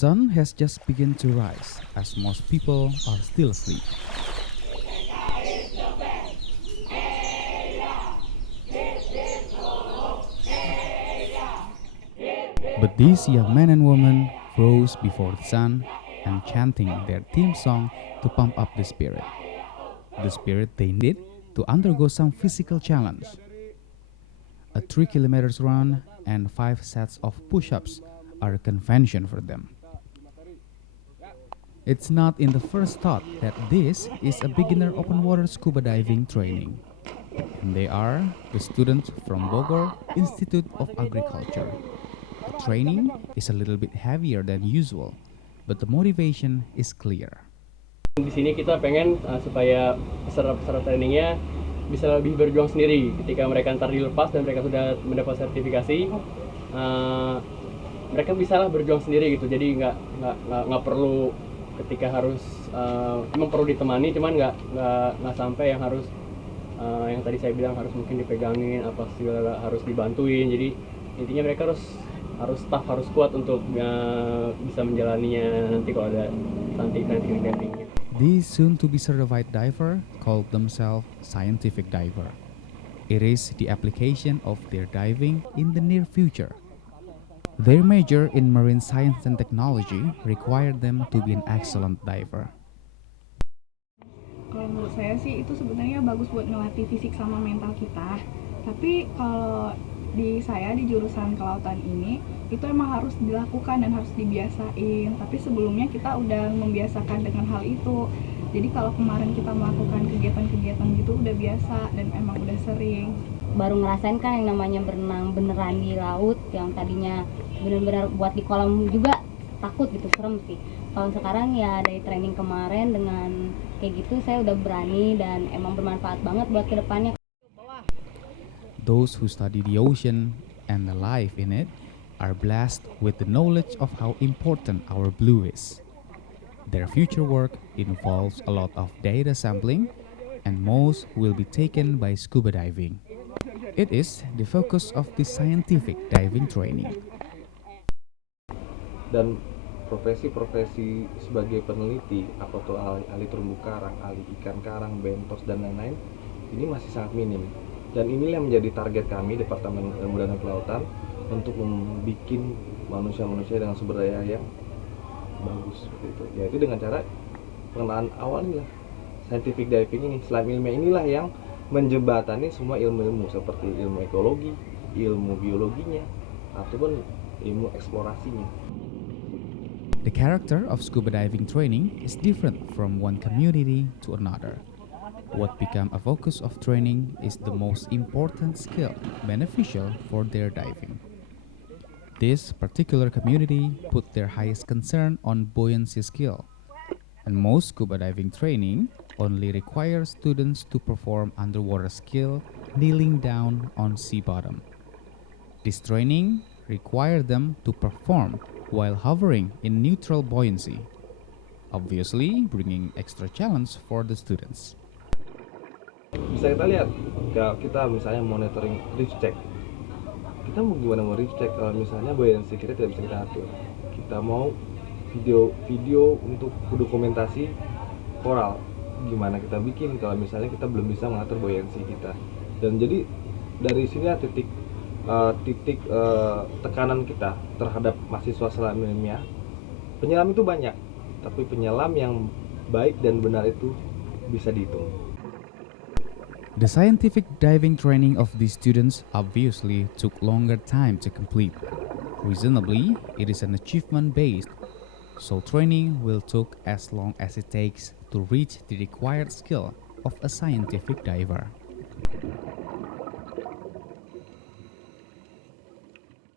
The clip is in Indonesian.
sun has just begun to rise as most people are still asleep. But these young men and women rose before the sun and chanting their theme song to pump up the spirit they need to undergo some physical challenge. A 3 kilometers run and 5 sets of push-ups are a convention for them. It's not in the first thought that this is a beginner open water scuba diving training. And they are the students from Bogor Institute of Agriculture. The training is a little bit heavier than usual, but the motivation is clear. Di sini kita pengen supaya peserta trainingnya bisa lebih berjuang sendiri ketika mereka ntar dilepas dan mereka sudah mendapat sertifikasi. Mereka bisalah berjuang sendiri gitu, jadi nggak perlu ketika harus emang perlu ditemani, cuman nggak sampai yang harus yang tadi saya bilang harus mungkin dipegangin apa segala harus dibantuin. Jadi intinya mereka harus tough, harus kuat untuk bisa menjalaninya nanti kalau ada scientific diving. These soon-to-be certified diver called themselves scientific diver. It is the application of their diving in the near future. Their major in marine science and technology required them to be an excellent diver. Kalau menurut saya sih itu sebenarnya bagus buat ngelatih fisik sama mental kita. Tapi kalau di jurusan kelautan ini itu emang harus dilakukan dan harus dibiasain. Tapi sebelumnya kita udah membiasakan dengan hal itu. Jadi kalau kemarin kita melakukan kegiatan-kegiatan gitu udah biasa dan emang udah sering. Baru ngerasain kan yang namanya berenang beneran di laut, yang tadinya benar-benar buat di kolam juga takut gitu, serem sih. Kalau sekarang ya dari training kemarin dengan kayak gitu saya udah berani dan emang bermanfaat banget buat kedepannya. Those who study the ocean and the life in it are blessed with the knowledge of how important our blue is. Their future work involves a lot of data sampling, and most will be taken by scuba diving. It is the focus of the scientific diving training. Dan profesi-profesi sebagai peneliti, apa tuh ahli terumbu karang, ahli ikan karang, bentos dan lain-lain, ini masih sangat minim. Dan inilah yang menjadi target kami Departemen Ilmu dan Kelautan untuk membuat manusia-manusia dengan sumber daya yang bagus seperti itu. Yaitu dengan cara pengenalan awal inilah scientific diving ini, selam ilmiah inilah yang menjembatani semua ilmu-ilmu seperti ilmu ekologi, ilmu biologinya, ataupun ilmu eksplorasinya. The character of scuba diving training is different from one community to another. What become a focus of training is the most important skill beneficial for their diving. This particular community put their highest concern on buoyancy skill, and most scuba diving training only requires students to perform underwater skill kneeling down on sea bottom. This training required them to perform while hovering in neutral buoyancy, obviously bringing extra challenge for the students. Bisa kita lihat, kita misalnya monitoring reef check. Kita mau gimana mau reef check kalau misalnya buoyancy kita tidak bisa kita atur. Kita mau video untuk dokumentasi koral, gimana kita bikin kalau misalnya kita belum bisa mengatur buoyancy kita. Dan jadi dari sini titik tekanan kita terhadap mahasiswa selam ilmiah. Penyelam itu banyak, tapi penyelam yang baik dan benar itu bisa dihitung. The scientific diving training of these students obviously took longer time to complete. Reasonably, it is an achievement-based, so training will take as long as it takes to reach the required skill of a scientific diver.